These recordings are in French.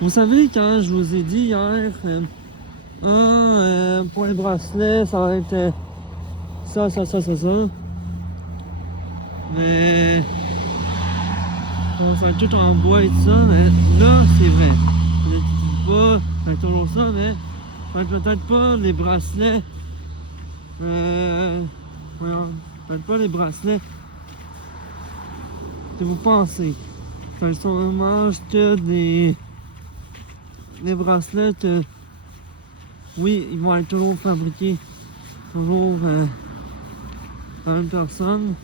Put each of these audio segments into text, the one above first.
Vous savez, quand je vous ai dit hier, pour les bracelets, ça va être ça. Mais ça va être tout en bois et tout ça, mais là, c'est vrai. Je ne dis pas, c'est toujours ça, mais ça va être peut-être pas les bracelets. Voyons, peut-être pas les bracelets que vous pensez. Ça va être sûrement que les bracelets que, oui, ils vont être toujours fabriqués, toujours par une personne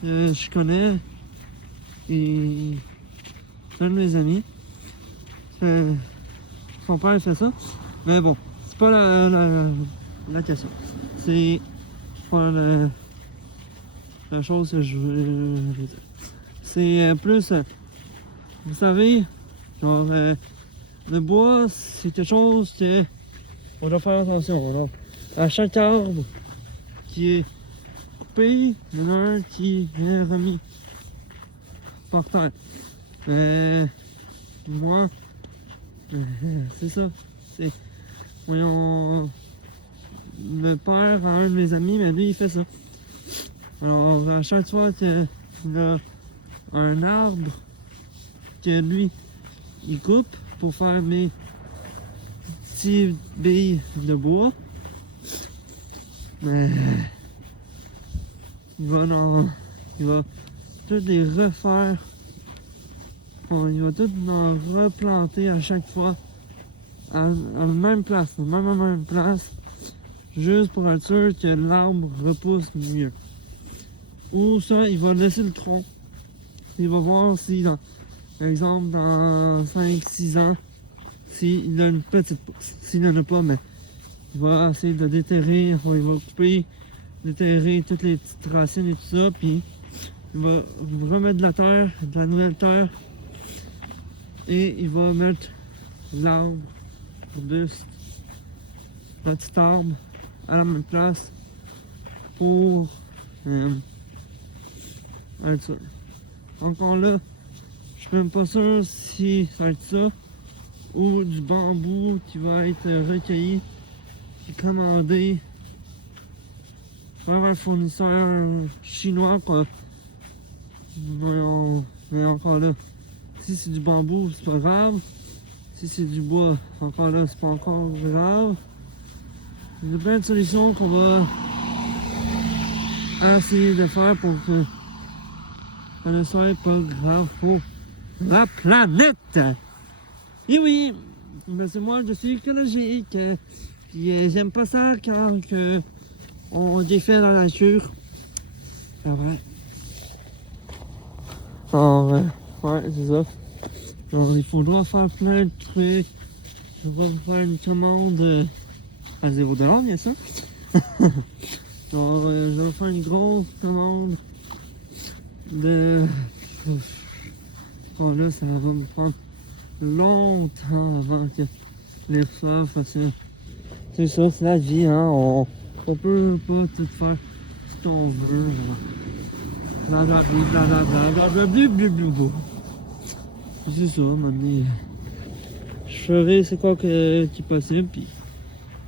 que je connais et c'est un de mes amis. Son père fait ça, mais bon, c'est pas la question. C'est pas la chose que je veux dire. C'est plus, vous savez, genre, le bois, c'est quelque chose que on doit faire attention. Donc, à chaque arbre qui est coupé, il y en a un qui est remis par terre. Moi, c'est ça. C'est, voyons, le père a un de mes amis, mais lui, il fait ça. Alors, à chaque fois qu'il a un arbre que lui, il coupe pour faire mes petites billes de bois, mais il va tout les refaire. Bon, il va tout en replanter à chaque fois à la même place, juste pour être sûr que l'arbre repousse mieux. Ou ça, il va laisser le tronc. Il va voir si, par exemple, dans 5-6 ans, s'il a une petite pousse. S'il n'en a pas, mais il va essayer de déterrer, il va couper, déterrer toutes les petites racines et tout ça, puis il va remettre de la terre, de la nouvelle terre, et il va mettre l'arbre, le buste, le petit arbre à la même place pour être sûr. Encore là, je suis même pas sûr si ça va être ça ou du bambou qui va être recueilli et commandé par un fournisseur chinois, quoi. Mais encore là, si c'est du bambou, c'est pas grave. Si c'est du bois, encore là, c'est pas encore grave. Il y a plein de solutions qu'on va essayer de faire pour que ça ne soit pas grave pour la planète. Et oui, mais c'est moi, je suis écologique. Puis j'aime pas ça quand on défait la nature. C'est vrai. Alors, ouais, c'est ça. Donc, il faudra faire plein de trucs. Je vais faire une commande à 0$, bien sûr. Donc, je vais faire une grosse commande de... Oh là, ça va me prendre longtemps avant que les reçoivent, parce que c'est ça, c'est la vie, hein. On peut pas tout faire ce qu'on veut. Blablabla. C'est ça, maintenant. Je ferai c'est quoi qui est possible, puis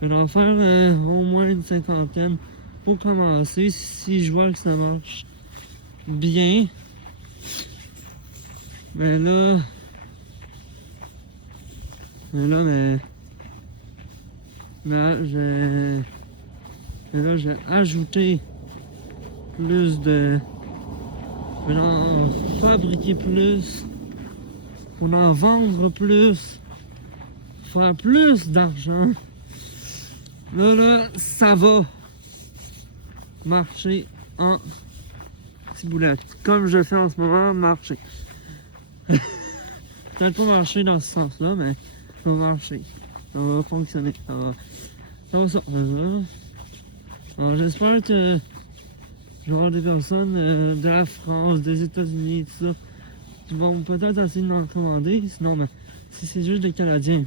je vais en faire au moins une 50aine pour commencer, si je vois que ça marche bien. Mais là, j'ai ajouté plus de... Je vais en fabriquer plus, pour en vendre plus, faire plus d'argent. Là, ça va marcher en ciboulette. Comme je fais en ce moment, marcher. Peut-être pas marcher dans ce sens-là, mais ça va marcher. Ça va fonctionner. Ça va sortir. Alors, j'espère que genre des personnes de la France, des États-Unis, tout ça, qui vont peut-être essayer de m'en commander. Sinon, ben, si c'est juste des Canadiens,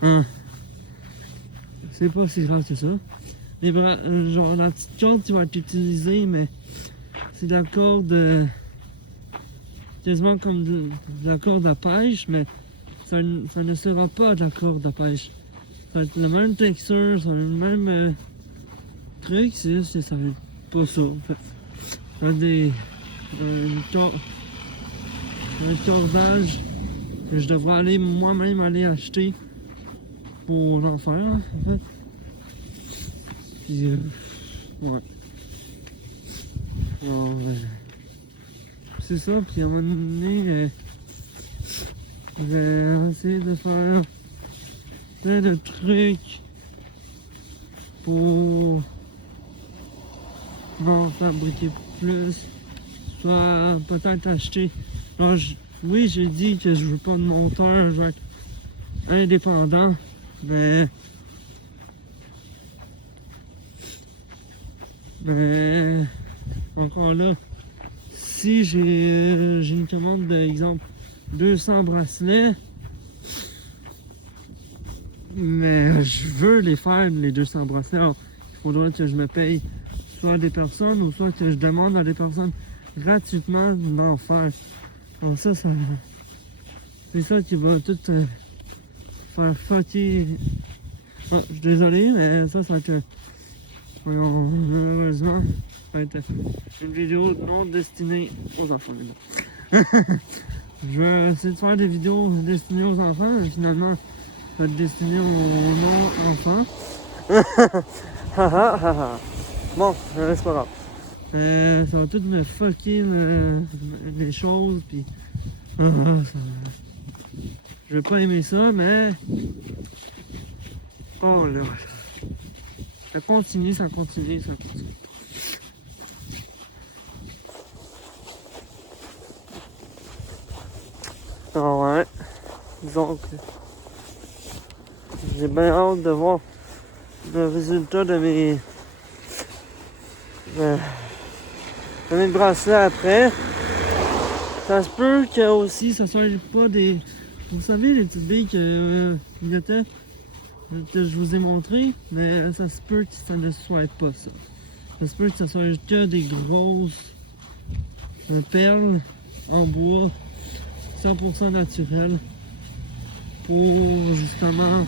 ben, c'est pas si grave que ça. Genre la petite corde qui va être utilisée, mais c'est de la corde quasiment comme de la corde à pêche, mais ça ne sera pas de la corde à pêche. Ça va être la même texture, ça va être le même truc, c'est juste que ça va être pas ça en fait. Ça va être un cordage que je devrais aller moi-même aller acheter pour en faire en fait. Puis ouais. Alors, c'est ça, puis à un moment donné, je vais essayer de faire plein de trucs pour en fabriquer plus, soit peut-être acheter. Alors, oui, j'ai dit que je veux pas de monteur, je veux être indépendant, mais encore là, si j'ai une commande d'exemple 200 bracelets, mais je veux les faire les 200 bracelets, alors il faudra que je me paye soit des personnes ou soit que je demande à des personnes gratuitement d'en faire. Donc ça c'est ça qui va tout faire fucker. Oh, je suis désolé, mais ça va être malheureusement ça va être une vidéo non destinée aux enfants. Je vais essayer de faire des vidéos destinées aux enfants, mais finalement ça va être destiné aux non-enfants. Bon, c'est pas grave. Ça va tout me fucker les choses, puis je vais pas aimer ça, mais oh là, ça continue. Alors ouais, donc j'ai bien hâte de voir le résultat de mes bracelets après. Ça se peut que aussi ça soit pas des... Vous savez les petites billes que je vous ai montré, mais ça se peut que ça ne soit pas ça. Ça se peut que ça soit que des grosses perles en bois 100% naturel pour justement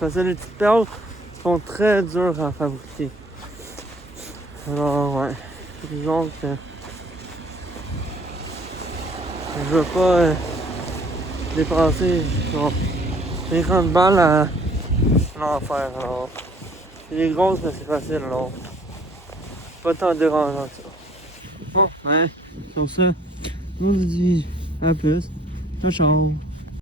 parce que les petites perles sont très dures à fabriquer. Alors ouais, disons que je veux pas dépenser 50 balles à l'enfer. Alors, les grosses, c'est facile, alors pas tant dérangeant que ça. Bon, ouais, sur ça, on se dit à plus. Ciao, ciao.